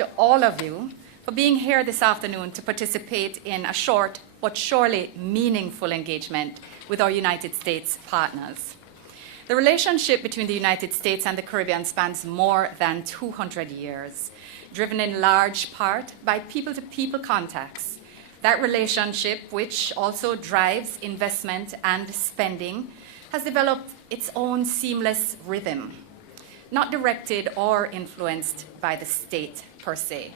to all of you for being here this afternoon to participate in a short but surely meaningful engagement with our United States partners. The relationship between the United States and the Caribbean spans more than 200 years, driven in large part by people-to-people contacts. That relationship, which also drives investment and spending, has developed its own seamless rhythm, not directed or influenced by the state per se.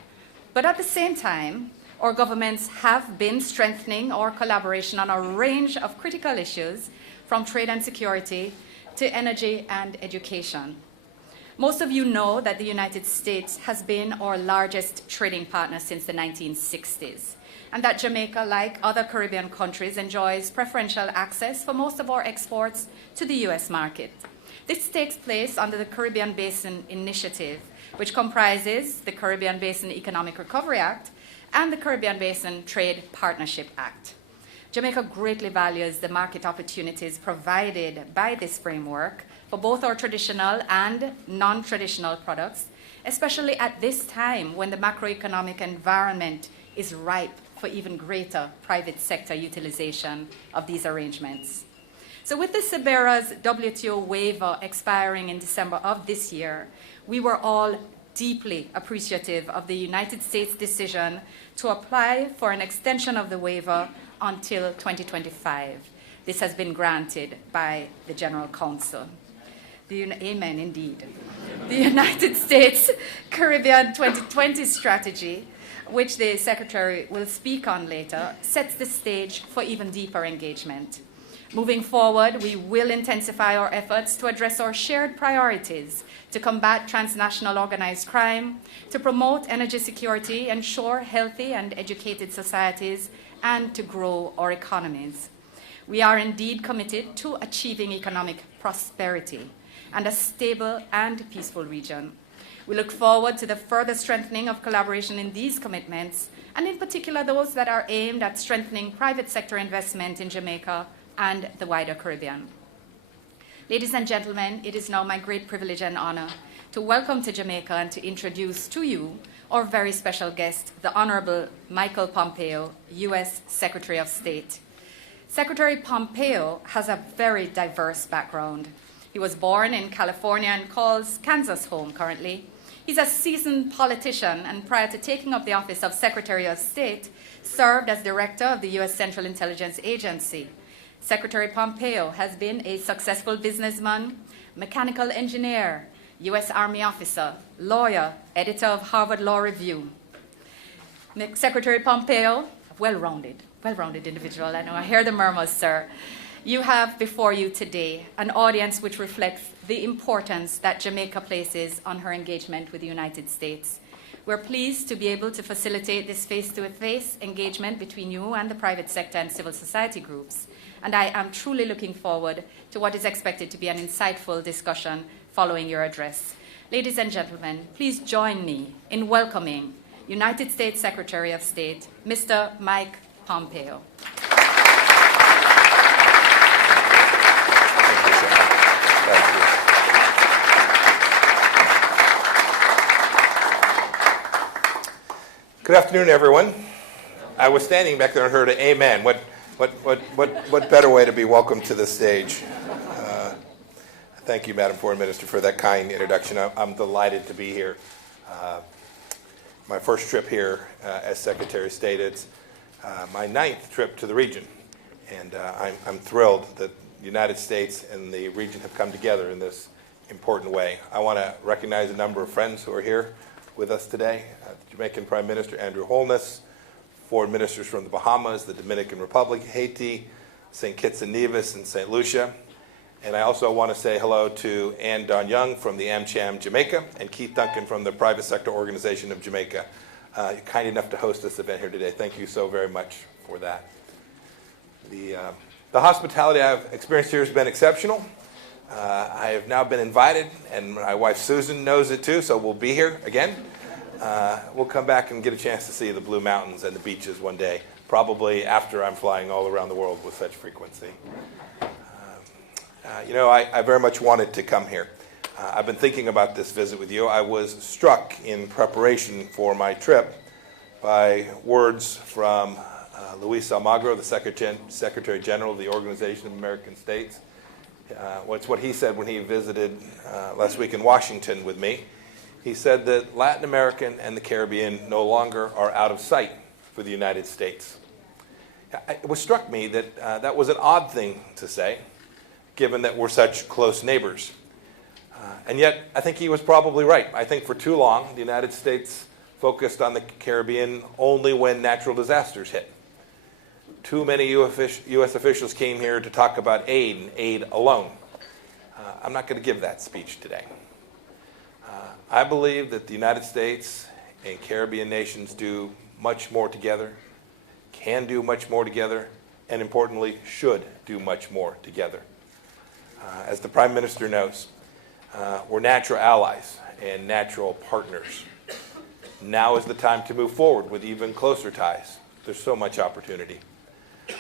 But at the same time, our governments have been strengthening our collaboration on a range of critical issues, from trade and security to energy and education. Most of you know that the United States has been our largest trading partner since the 1960s, and that Jamaica, like other Caribbean countries, enjoys preferential access for most of our exports to the US market. This takes place under the Caribbean Basin Initiative, which comprises the Caribbean Basin Economic Recovery Act and the Caribbean Basin Trade Partnership Act. Jamaica greatly values the market opportunities provided by this framework for both our traditional and non-traditional products, especially at this time when the macroeconomic environment is ripe for even greater private sector utilization of these arrangements. So with the SEBERA's WTO waiver expiring in December of this year, we were all deeply appreciative of the United States' decision to apply for an extension of the waiver until 2025. This has been granted by the General Counsel. Amen, indeed. The United States Caribbean 2020 strategy, which the Secretary will speak on later, sets the stage for even deeper engagement. Moving forward, we will intensify our efforts to address our shared priorities to combat transnational organized crime, to promote energy security, ensure healthy and educated societies, and to grow our economies. We are indeed committed to achieving economic prosperity and a stable and peaceful region. We look forward to the further strengthening of collaboration in these commitments, and in particular those that are aimed at strengthening private sector investment in Jamaica and the wider Caribbean. Ladies and gentlemen, it is now my great privilege and honor to welcome to Jamaica and to introduce to you our very special guest, the Honorable Michael Pompeo, U.S. Secretary of State. Secretary Pompeo has a very diverse background. He was born in California and calls Kansas home currently. He's a seasoned politician, and prior to taking up the office of Secretary of State, served as Director of the U.S. Central Intelligence Agency. Secretary Pompeo has been a successful businessman, mechanical engineer, U.S. Army officer, lawyer, editor of Harvard Law Review. Secretary Pompeo, well-rounded individual. I know, I hear the murmurs, sir. You have before you today an audience which reflects the importance that Jamaica places on her engagement with the United States. We're pleased to be able to facilitate this face-to-face engagement between you and the private sector and civil society groups. And I am truly looking forward to what is expected to be an insightful discussion following your address. Ladies and gentlemen, please join me in welcoming United States Secretary of State, Mr. Mike Pompeo. Good afternoon, everyone. I was standing back there and heard an amen. What better way to be welcomed to the stage? Thank you, Madam Foreign Minister, for that kind introduction. I'm delighted to be here. My first trip here as Secretary of State. It's my 9th trip to the region, and I'm thrilled that the United States and the region have come together in this important way. I want to recognize a number of friends who are here with us today. The Jamaican Prime Minister Andrew Holness, foreign ministers from the Bahamas, the Dominican Republic, Haiti, St. Kitts and Nevis, and St. Lucia. And I also want to say hello to Ann Don Young from the AmCham Jamaica and Keith Duncan from the Private Sector Organization of Jamaica. You're kind enough to host this event here today. Thank you so very much for that. The hospitality I've experienced here has been exceptional. I have now been invited, and my wife Susan knows it too, so we'll be here again. We'll come back and get a chance to see the Blue Mountains and the beaches one day, probably after I'm flying all around the world with such frequency. I very much wanted to come here. I've been thinking about this visit with you. I was struck in preparation for my trip by words from Luis Almagro, the Secretary General of the Organization of American States. It's what he said when he visited last week in Washington with me. He said that Latin America and the Caribbean no longer are out of sight for the United States. It struck me that that was an odd thing to say, given that we're such close neighbors. And yet, I think he was probably right. I think for too long, the United States focused on the Caribbean only when natural disasters hit. Too many U.S. officials came here to talk about aid and aid alone. I'm not going to give that speech today. I believe that the United States and Caribbean nations do much more together, can do much more together, and importantly, should do much more together. As the Prime Minister knows, we're natural allies and natural partners. Now is the time to move forward with even closer ties. There's so much opportunity.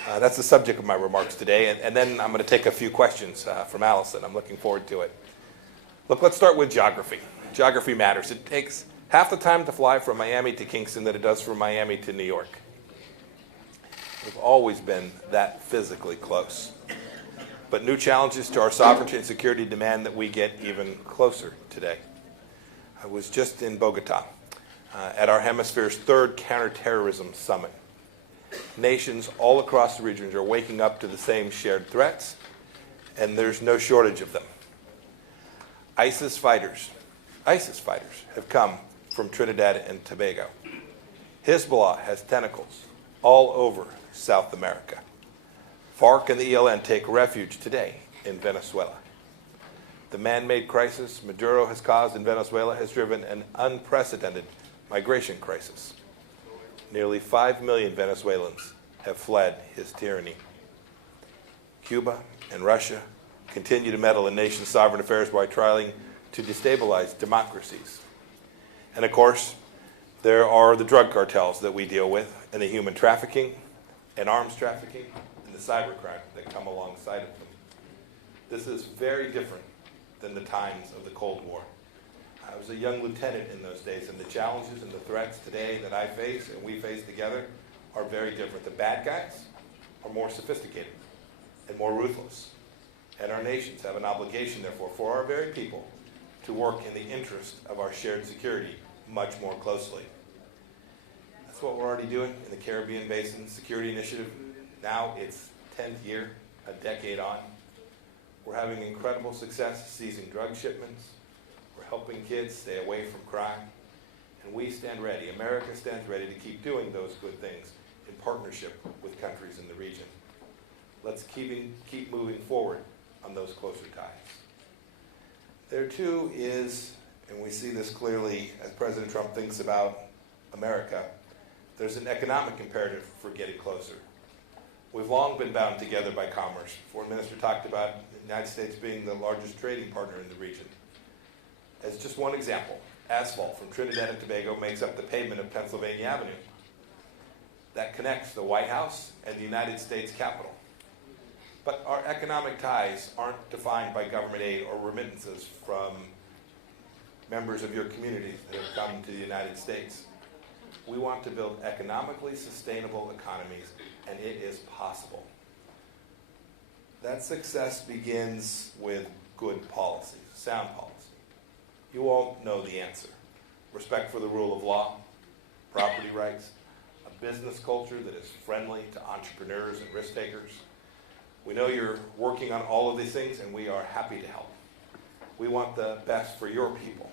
That's the subject of my remarks today, and then I'm going to take a few questions from Allison. I'm looking forward to it. Look, let's start with geography. Geography matters. It takes half the time to fly from Miami to Kingston that it does from Miami to New York. We've always been that physically close. But new challenges to our sovereignty and security demand that we get even closer today. I was just in Bogota at our hemisphere's third counterterrorism summit. Nations all across the region are waking up to the same shared threats, and there's no shortage of them. ISIS fighters have come from Trinidad and Tobago. Hezbollah has tentacles all over South America. FARC and the ELN take refuge today in Venezuela. The man-made crisis Maduro has caused in Venezuela has driven an unprecedented migration crisis. Nearly 5 million Venezuelans have fled his tyranny. Cuba and Russia continue to meddle in nations' sovereign affairs by trying to destabilize democracies. And of course, there are the drug cartels that we deal with, and the human trafficking and arms trafficking and the cybercrime that come alongside of them. This is very different than the times of the Cold War. I was a young lieutenant in those days, and the challenges and the threats today that I face and we face together are very different. The bad guys are more sophisticated and more ruthless. And our nations have an obligation, therefore, for our very people to work in the interest of our shared security much more closely. That's what we're already doing in the Caribbean Basin Security Initiative. Now it's 10th year, a decade on. We're having incredible success seizing drug shipments. We're helping kids stay away from crime. And we stand ready, America stands ready to keep doing those good things in partnership with countries in the region. Let's keep moving forward on those closer ties. There too is, and we see this clearly as President Trump thinks about America, there's an economic imperative for getting closer. We've long been bound together by commerce. Foreign Minister talked about the United States being the largest trading partner in the region. As just one example, asphalt from Trinidad and Tobago makes up the pavement of Pennsylvania Avenue. That connects the White House and the United States Capitol. But our economic ties aren't defined by government aid or remittances from members of your communities that have come to the United States. We want to build economically sustainable economies, and it is possible. That success begins with good policies, sound policy. You all know the answer. Respect for the rule of law, property rights, a business culture that is friendly to entrepreneurs and risk takers. We know you're working on all of these things, and we are happy to help. We want the best for your people.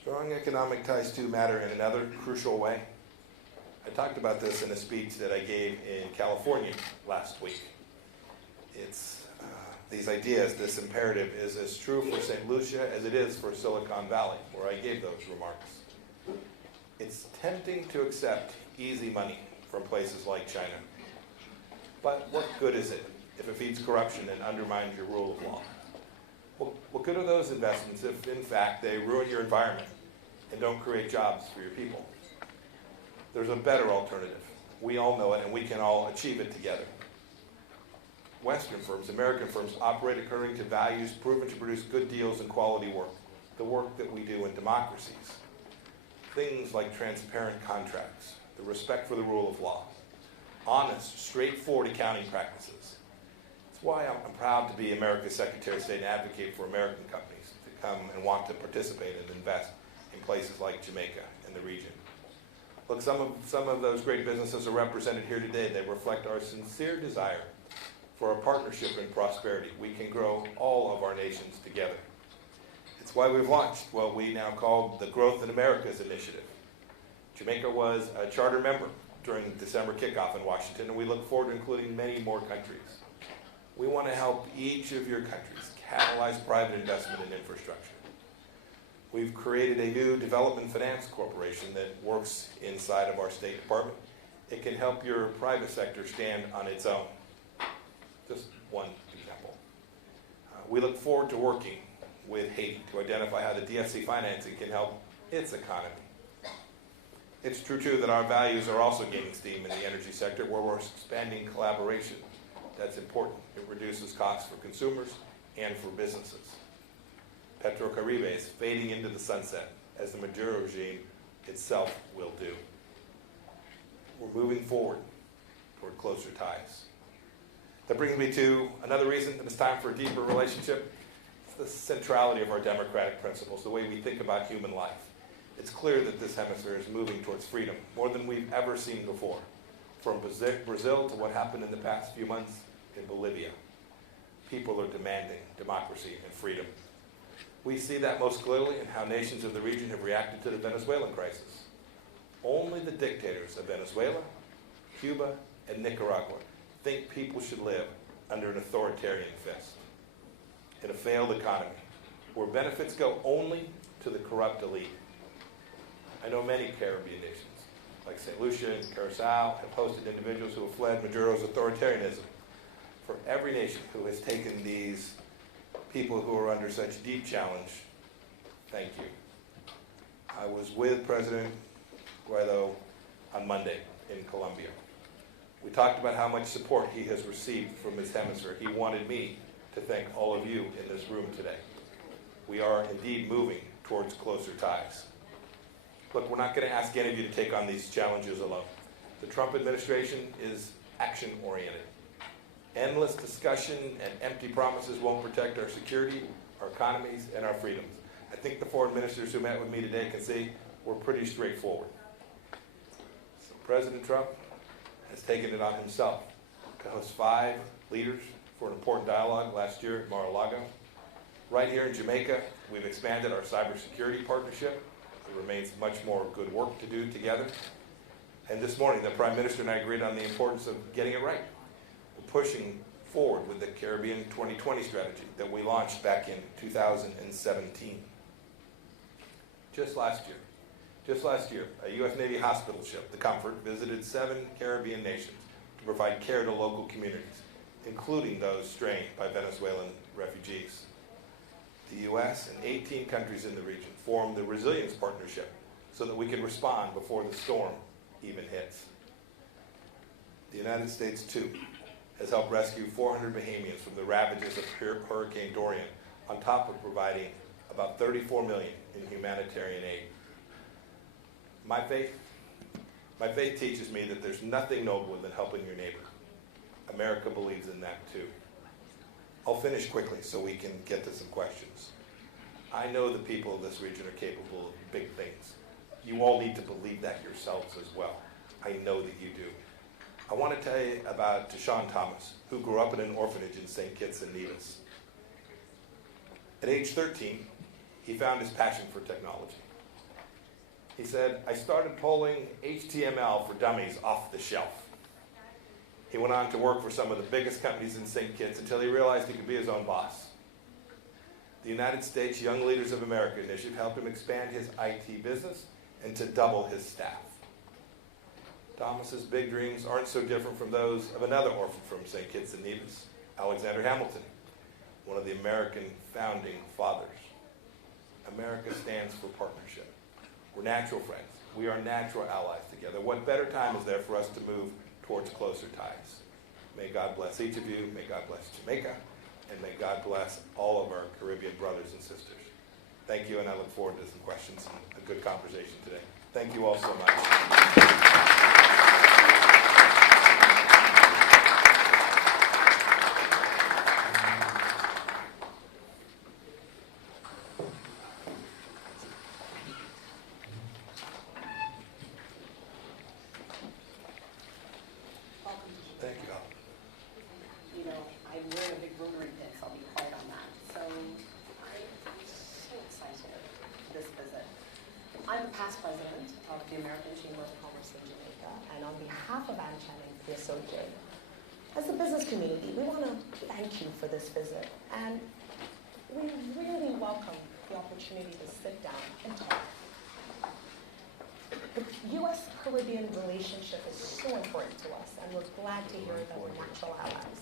Strong economic ties, too, matter in another crucial way. I talked about this in a speech that I gave in California last week. It's these ideas, this imperative is as true for St. Lucia as it is for Silicon Valley, where I gave those remarks. It's tempting to accept easy money from places like China. But what good is it if it feeds corruption and undermines your rule of law? Well, what good are those investments if, in fact, they ruin your environment and don't create jobs for your people? There's a better alternative. We all know it, and we can all achieve it together. Western firms, American firms, operate according to values proven to produce good deals and quality work, the work that we do in democracies. Things like transparent contracts, the respect for the rule of law, honest, straightforward accounting practices. That's why I'm proud to be America's Secretary of State and advocate for American companies to come and want to participate and invest in places like Jamaica and the region. Look, some of those great businesses are represented here today. They reflect our sincere desire for a partnership in prosperity. We can grow all of our nations together. It's why we've launched what we now call the Growth in Americas Initiative. Jamaica was a charter member during the December kickoff in Washington, and we look forward to including many more countries. We want to help each of your countries catalyze private investment in infrastructure. We've created a new development finance corporation that works inside of our State Department. It can help your private sector stand on its own. Just one example. We look forward to working with Haiti to identify how the DFC financing can help its economy. It's true, too, that our values are also gaining steam in the energy sector, where we're expanding collaboration. That's important. It reduces costs for consumers and for businesses. Petrocaribe is fading into the sunset, as the Maduro regime itself will do. We're moving forward toward closer ties. That brings me to another reason that it's time for a deeper relationship. It's the centrality of our democratic principles, the way we think about human life. It's clear that this hemisphere is moving towards freedom, more than we've ever seen before. From Brazil to what happened in the past few months in Bolivia. People are demanding democracy and freedom. We see that most clearly in how nations of the region have reacted to the Venezuelan crisis. Only the dictators of Venezuela, Cuba, and Nicaragua think people should live under an authoritarian fist. In a failed economy, where benefits go only to the corrupt elite. I know many Caribbean nations, like St. Lucia and Curacao, have hosted individuals who have fled Maduro's authoritarianism. For every nation who has taken these people who are under such deep challenge, thank you. I was with President Guaido on Monday in Colombia. We talked about how much support he has received from his hemisphere. He wanted me to thank all of you in this room today. We are indeed moving towards closer ties. Look, we're not going to ask any of you to take on these challenges alone. The Trump administration is action-oriented. Endless discussion and empty promises won't protect our security, our economies, and our freedoms. I think the foreign ministers who met with me today can see we're pretty straightforward. So President Trump has taken it on himself to host 5 leaders for an important dialogue last year at Mar-a-Lago. Right here in Jamaica, we've expanded our cybersecurity partnership. There remains much more good work to do together. And this morning, the Prime Minister and I agreed on the importance of getting it right. We're pushing forward with the Caribbean 2020 strategy that we launched back in 2017. Just last year, a U.S. Navy hospital ship, the Comfort, visited 7 Caribbean nations to provide care to local communities, including those strained by Venezuelan refugees. The U.S. and 18 countries in the region formed the Resilience Partnership so that we can respond before the storm even hits. The United States, too, has helped rescue 400 Bahamians from the ravages of Hurricane Dorian, on top of providing about $34 million in humanitarian aid. My faith teaches me that there's nothing nobler than helping your neighbor. America believes in that too. I'll finish quickly so we can get to some questions. I know the people of this region are capable of big things. You all need to believe that yourselves as well. I know that you do. I want to tell you about Deshaun Thomas, who grew up in an orphanage in St. Kitts and Nevis. At age 13, he found his passion for technology. He said, I started pulling HTML for dummies off the shelf. He went on to work for some of the biggest companies in St. Kitts until he realized he could be his own boss. The United States Young Leaders of America initiative helped him expand his IT business and to double his staff. Thomas's big dreams aren't so different from those of another orphan from St. Kitts and Nevis, Alexander Hamilton, one of the American founding fathers. America stands for partnership. We're natural friends. We are natural allies together. What better time is there for us to move towards closer ties? May God bless each of you. May God bless Jamaica. And may God bless all of our Caribbean brothers and sisters. Thank you, and I look forward to some questions and a good conversation today. Thank you all so much. Thank you all. You know, I'm wearing a big Rotary pin, so I'll be quiet on that. So I'm so excited for this visit. I'm the past president of the American Chamber of Commerce in Jamaica, and on behalf of Ann Channing, the associate, as a business community, we want to thank you for this visit, and we really welcome the opportunity to sit down and talk. The U.S.-Caribbean relationship is so important to us, and we're glad to hear that we're natural allies,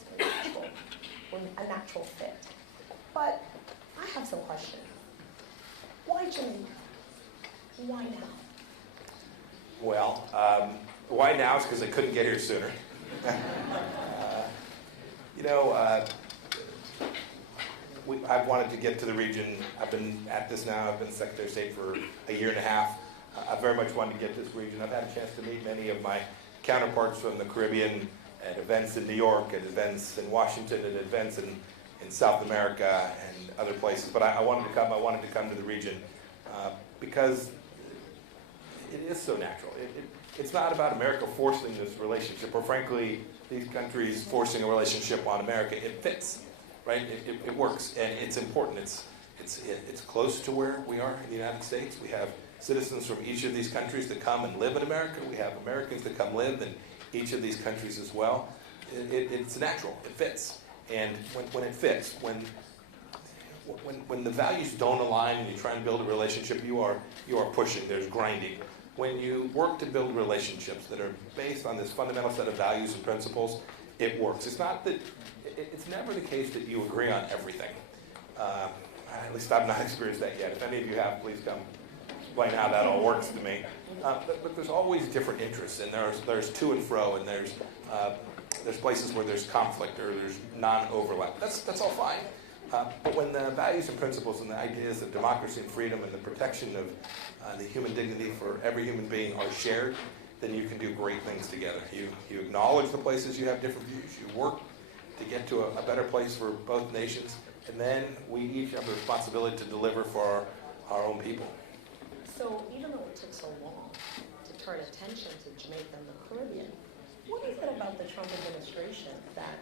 we're a natural fit. But I have some questions. Why Jamaica? Why now? Well, why now is because I couldn't get here sooner. I've wanted to get to the region. I've been at this now. I've been Secretary of State for a year and a half. I very much wanted to get to this region. I've had a chance to meet many of my counterparts from the Caribbean at events in New York, at events in Washington, at events in South America and other places. But I wanted to come. I wanted to come to the region because it is so natural. It's not about America forcing this relationship, or frankly, these countries forcing a relationship on America. It fits, right? It works, and it's important. It's close to where we are in the United States. We have citizens from each of these countries that come and live in America. We have Americans that come live in each of these countries as well. It's natural. It fits, and when it fits, when the values don't align and you try and build a relationship, you are pushing. There's grinding. When you work to build relationships that are based on this fundamental set of values and principles, it works. It's not that. It's never the case that you agree on everything. At least I've not experienced that yet. If any of you have, please come explain how that all works to me. But there's always different interests, and there's to and fro, and there's places where there's conflict or there's non-overlap. That's all fine. But when the values and principles and the ideas of democracy and freedom and the protection of the human dignity for every human being are shared, then you can do great things together. You acknowledge the places you have different views. You work to get to a better place for both nations, and then we each have the responsibility to deliver for our own people. So even though it took so long to turn attention to Jamaica and the Caribbean, what is it about the Trump administration that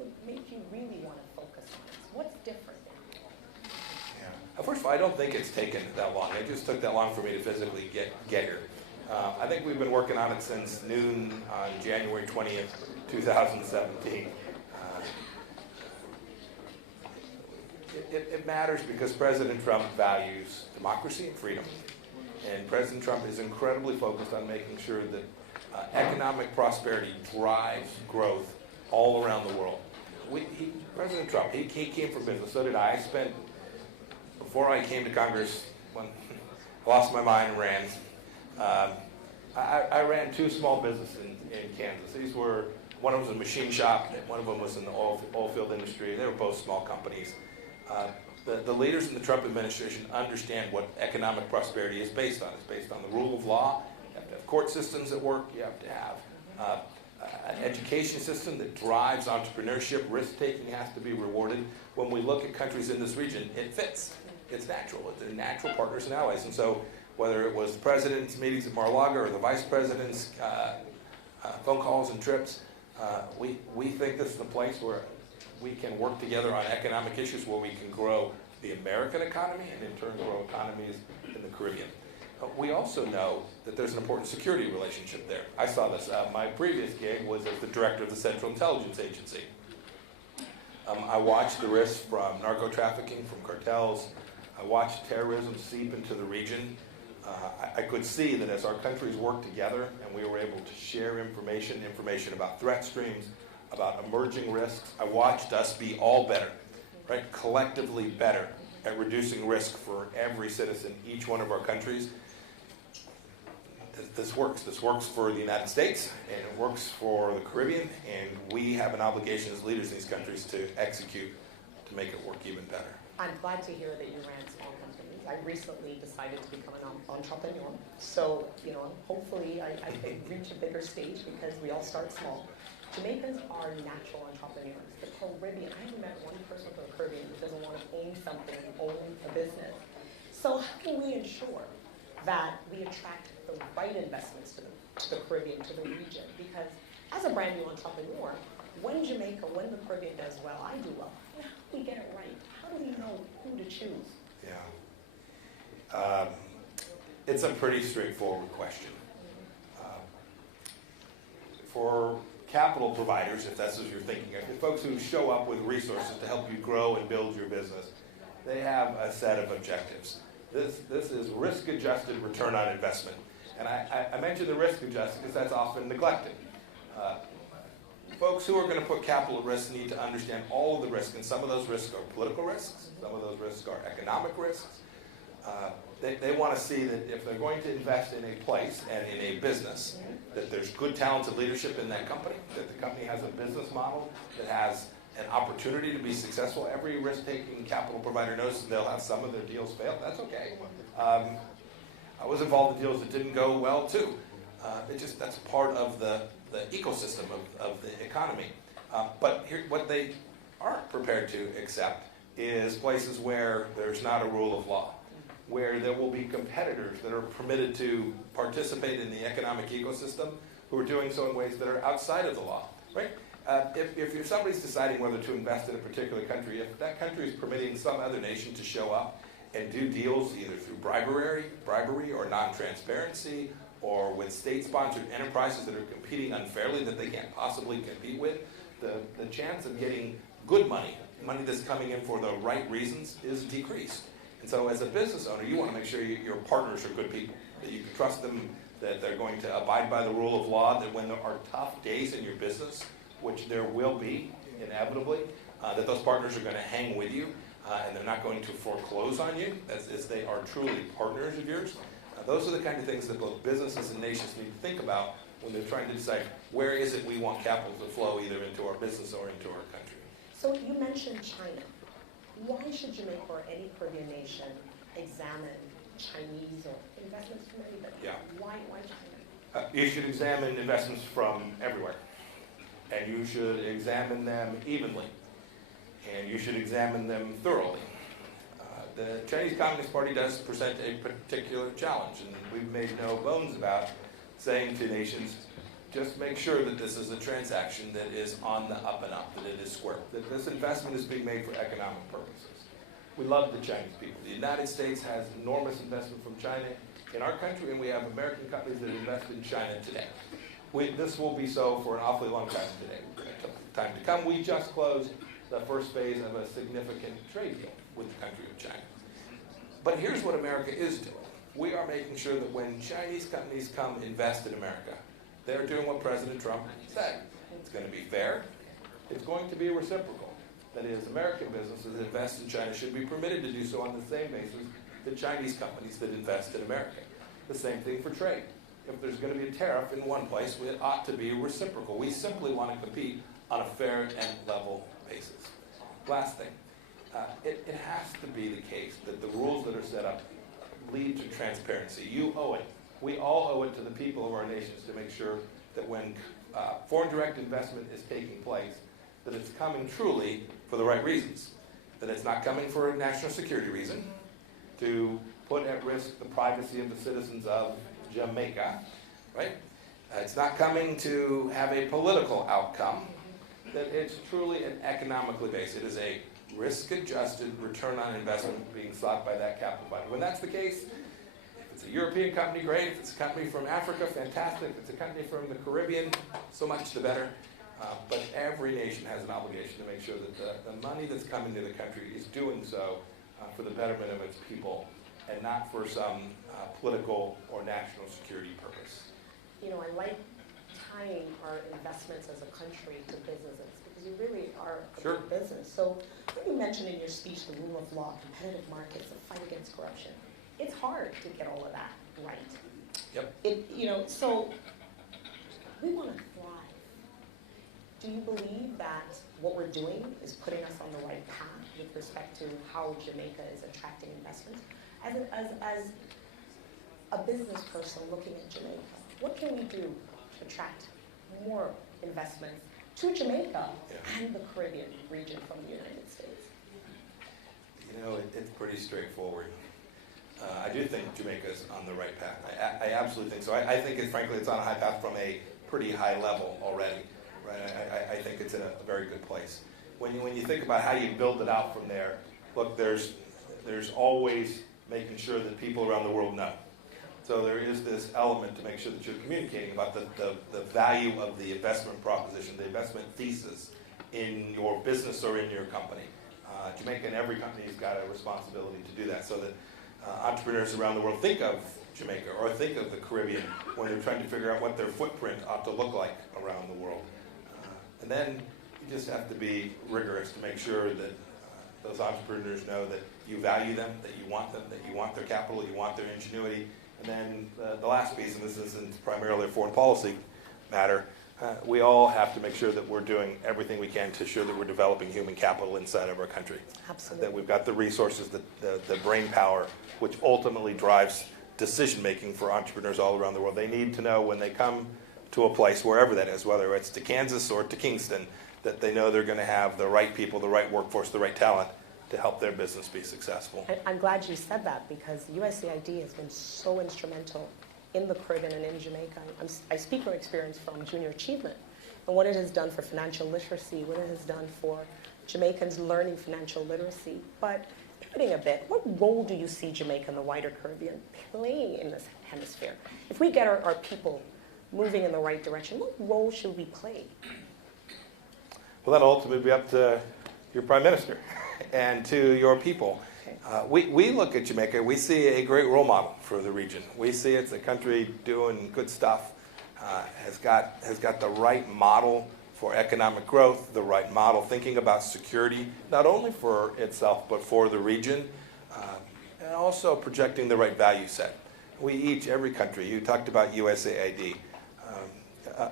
would make you really want to focus on this? What's different? Yeah. First of all, I don't think it's taken that long. It just took that long for me to physically get here. I think we've been working on it since noon on January 20th, 2017. It matters because President Trump values democracy and freedom. And President Trump is incredibly focused on making sure that economic prosperity drives growth all around the world. President Trump, he came from business. So did I. Before I came to Congress, when I lost my mind and ran, I ran two small businesses in Kansas. One of them was a machine shop, and one of them was in the oil field industry. They were both small companies. The leaders in the Trump administration understand what economic prosperity is based on. It's based on the rule of law. You have to have court systems that work. You have to have an education system that drives entrepreneurship. Risk-taking has to be rewarded. When we look at countries in this region, it fits. It's natural. They're natural partners and allies. And so whether it was the president's meetings at Mar-a-Lago or the vice president's phone calls and trips, we think this is the place where we can work together on economic issues where we can grow the American economy and in turn grow economies in the Caribbean. We also know that there's an important security relationship there. I saw this. My previous gig was as the director of the Central Intelligence Agency. I watched the risks from narco-trafficking, from cartels. I watched terrorism seep into the region. I could see that as our countries worked together and we were able to share information about threat streams, about emerging risks, I watched us be all better, right? Collectively better at reducing risk for every citizen, each one of our countries. this works. This works for the United States, and it works for the Caribbean, and we have an obligation as leaders in these countries to execute to make it work even better. I'm glad to hear that you ran small companies. I recently decided to become an entrepreneur. So, hopefully I can reach a bigger stage because we all start small. Jamaicans are natural entrepreneurs. The Caribbean, I haven't met one person from the Caribbean who doesn't want to own something, own a business. So how can we ensure that we attract the right investments to the Caribbean, to the region? Because as a brand new entrepreneur, when Jamaica, when the Caribbean does well, I do well. How do we get it right? How do we know who to choose? Yeah. It's a pretty straightforward question. For capital providers, if that's what you're thinking of, the folks who show up with resources to help you grow and build your business, they have a set of objectives. This is risk-adjusted return on investment. And I mentioned the risk-adjusted because that's often neglected. Folks who are going to put capital at risk need to understand all of the risks, and some of those risks are political risks, some of those risks are economic risks. They want to see that if they're going to invest in a place and in a business, that there's good talented leadership in that company, that the company has a business model that has an opportunity to be successful. Every risk-taking capital provider knows they'll have some of their deals fail. That's okay. I was involved in deals that didn't go well too. That's part of the ecosystem of the economy. But here, what they aren't prepared to accept is places where there's not a rule of law, where there will be competitors that are permitted to participate in the economic ecosystem who are doing so in ways that are outside of the law, right? If somebody's deciding whether to invest in a particular country, if that country is permitting some other nation to show up and do deals either through bribery or non-transparency, or with state-sponsored enterprises that are competing unfairly that they can't possibly compete with, the chance of getting good money that's coming in for the right reasons, is decreased. And so as a business owner, you want to make sure your partners are good people, that you can trust them, that they're going to abide by the rule of law, that when there are tough days in your business, which there will be, inevitably, that those partners are going to hang with you, and they're not going to foreclose on you, as they are truly partners of yours. Those are the kind of things that both businesses and nations need to think about when they're trying to decide where is it we want capital to flow, either into our business or into our country. So you mentioned China. Why should Jamaica or any Caribbean nation examine Chinese or investments from anybody? Yeah. Why China? You should examine investments from everywhere. And you should examine them evenly. And you should examine them thoroughly. The Chinese Communist Party does present a particular challenge, and we've made no bones about saying to nations, just make sure that this is a transaction that is on the up and up, that it is square, that this investment is being made for economic purposes. We love the Chinese people. The United States has enormous investment from China in our country, and we have American companies that invest in China today. This will be so for an awfully long time today. Time to come. We just closed the first phase of a significant trade deal with the country of China. But here's what America is doing. We are making sure that when Chinese companies come invest in America, they're doing what President Trump said. It's going to be fair. It's going to be reciprocal. That is, American businesses that invest in China should be permitted to do so on the same basis that Chinese companies that invest in America. The same thing for trade. If there's going to be a tariff in one place, it ought to be reciprocal. We simply want to compete on a fair and level basis. Last thing, it has to be the case that the rules that are set up lead to transparency. You owe it. We all owe it to the people of our nations to make sure that when foreign direct investment is taking place, that it's coming truly for the right reasons. That it's not coming for a national security reason, to put at risk the privacy of the citizens of Jamaica, right? It's not coming to have a political outcome, that it's truly an economically based. It is a risk-adjusted return on investment being sought by that capital provider. When that's the case, if it's a European company, great. If it's a company from Africa, fantastic. If it's a company from the Caribbean, so much the better. But every nation has an obligation to make sure that the money that's coming to the country is doing so for the betterment of its people and not for some political or national security purpose. You know, I like tying our investments as a country to businesses because you really are a Sure. big business. So you mentioned in your speech the rule of law, competitive markets, the fight against corruption. It's hard to get all of that right. Yep. So we want to thrive. Do you believe that what we're doing is putting us on the right path with respect to how Jamaica is attracting investments? As a business person looking at Jamaica, what can we do to attract more investments to Jamaica and the Caribbean region from the United States? It's pretty straightforward. I do think Jamaica's on the right path. I absolutely think so. I think, frankly, it's on a high path from a pretty high level already. Right? I think it's in a very good place. When you think about how you build it out from there, look, there's always making sure that people around the world know. So there is this element to make sure that you're communicating about the value of the investment proposition, the investment thesis in your business or in your company. Jamaica and every company has got a responsibility to do that so that entrepreneurs around the world think of Jamaica or think of the Caribbean when they're trying to figure out what their footprint ought to look like around the world. And then you just have to be rigorous to make sure that those entrepreneurs know that you value them, that you want their capital, you want their ingenuity. And then the last piece, and this isn't primarily a foreign policy matter, we all have to make sure that we're doing everything we can to ensure that we're developing human capital inside of our country. Absolutely. That we've got the resources, the brain power, which ultimately drives decision making for entrepreneurs all around the world. They need to know when they come to a place, wherever that is, whether it's to Kansas or to Kingston, that they know they're going to have the right people, the right workforce, the right talent to help their business be successful. I'm glad you said that because USAID has been so instrumental in the Caribbean and in Jamaica. I speak from experience from Junior Achievement and what it has done for financial literacy, what it has done for Jamaicans learning financial literacy. But pivoting a bit, what role do you see Jamaica and the wider Caribbean playing in this hemisphere? If we get our people moving in the right direction, what role should we play? Well, that'll ultimately be up to your Prime Minister and to your people. We look at Jamaica, we see a great role model for the region. We see it's a country doing good stuff, has got the right model for economic growth, the right model thinking about security, not only for itself but for the region, and also projecting the right value set. Every country, you talked about USAID.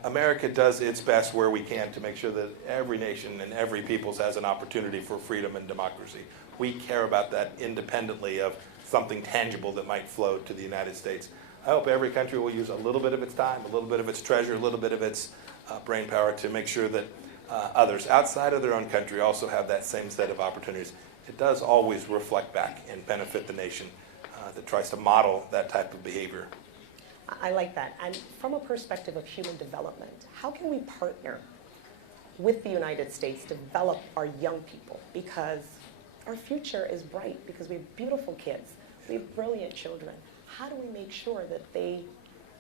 America does its best where we can to make sure that every nation and every people has an opportunity for freedom and democracy. We care about that independently of something tangible that might flow to the United States. I hope every country will use a little bit of its time, a little bit of its treasure, a little bit of its brain power to make sure that others outside of their own country also have that same set of opportunities. It does always reflect back and benefit the nation that tries to model that type of behavior. I like that. And from a perspective of human development, how can we partner with the United States to develop our young people? Because our future is bright, because we have beautiful kids, we have brilliant children. How do we make sure that they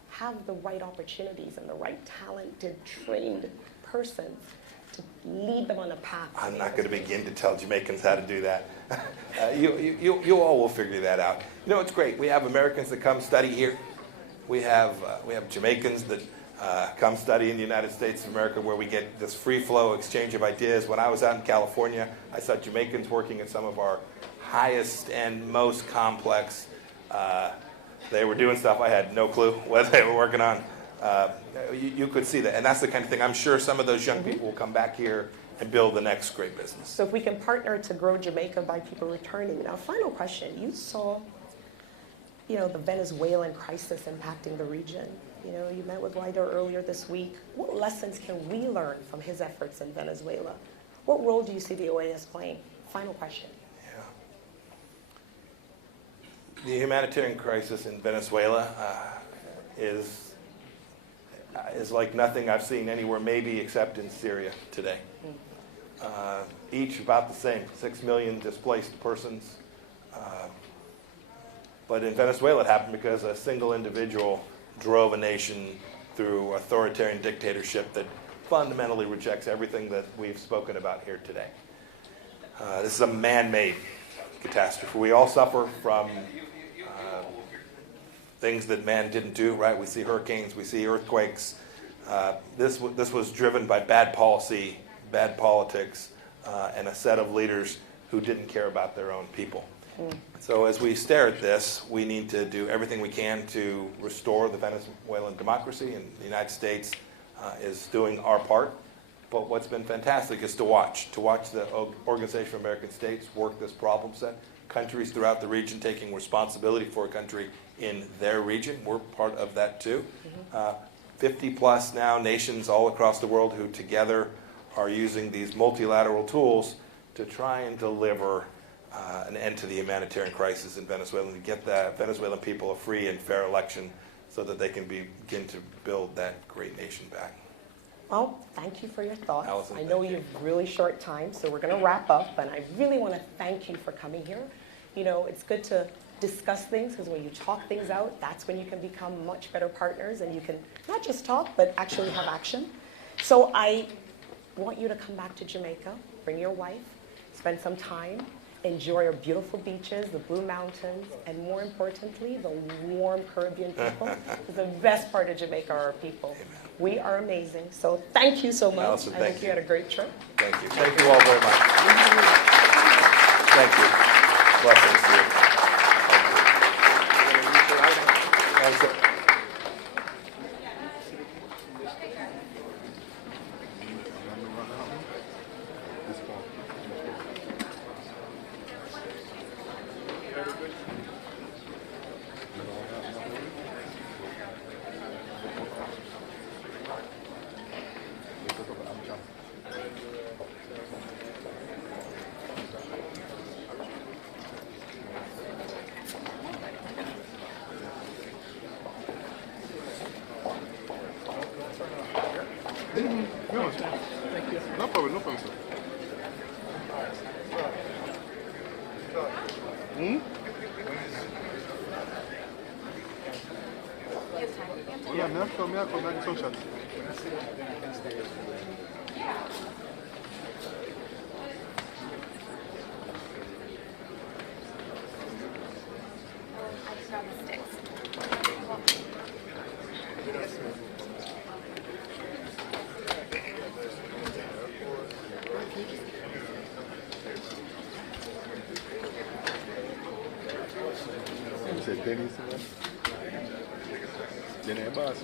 have the right opportunities and the right talented, trained persons to lead them on a path? I'm not going to begin to tell Jamaicans how to do that. You all will figure that out. It's great. We have Americans that come study here. We have Jamaicans that come study in the United States of America, where we get this free flow exchange of ideas. When I was out in California, I saw Jamaicans working at some of our highest and most complex. They were doing stuff I had no clue what they were working on. You could see that, and that's the kind of thing. I'm sure some of those young people will come back here and build the next great business. So if we can partner to grow Jamaica by people returning. Now, final question. You saw the Venezuelan crisis impacting the region. You met with Ryder earlier this week. What lessons can we learn from his efforts in Venezuela? What role do you see the OAS playing? Final question. The humanitarian crisis in Venezuela is like nothing I've seen anywhere, maybe except in Syria today. Each about the same, 6 million displaced persons. But in Venezuela, it happened because a single individual drove a nation through authoritarian dictatorship that fundamentally rejects everything that we've spoken about here today. This is a man-made catastrophe. We all suffer from things that man didn't do, right? We see hurricanes, we see earthquakes. This was driven by bad policy, bad politics, and a set of leaders who didn't care about their own people. So as we stare at this, we need to do everything we can to restore the Venezuelan democracy, and the United States is doing our part. But what's been fantastic is to watch the Organization for American States work this problem set. Countries throughout the region taking responsibility for a country in their region. We're part of that too. 50 plus now nations all across the world who together are using these multilateral tools to try and deliver an end to the humanitarian crisis in Venezuela and to get the Venezuelan people a free and fair election so that they can begin to build that great nation back. Well, thank you for your thoughts. Allison, I know you have really short time, so we're going to wrap up, and I really want to thank you for coming here. You know, it's good to discuss things, because when you talk things out, that's when you can become much better partners, and you can not just talk, but actually have action. So I want you to come back to Jamaica, bring your wife, spend some time, enjoy our beautiful beaches, the blue mountains, and more importantly, the warm Caribbean people. The best part of Jamaica are our people. Amen. We are amazing. So thank you so much. Allison, I thank hope you. you had a great trip. Thank you. Thank you all very much. Thank you. Blessings to you. Thank you. No problem, no problem, sir. Yeah, me have come back social. You said Dennis, man? Dennis, boss,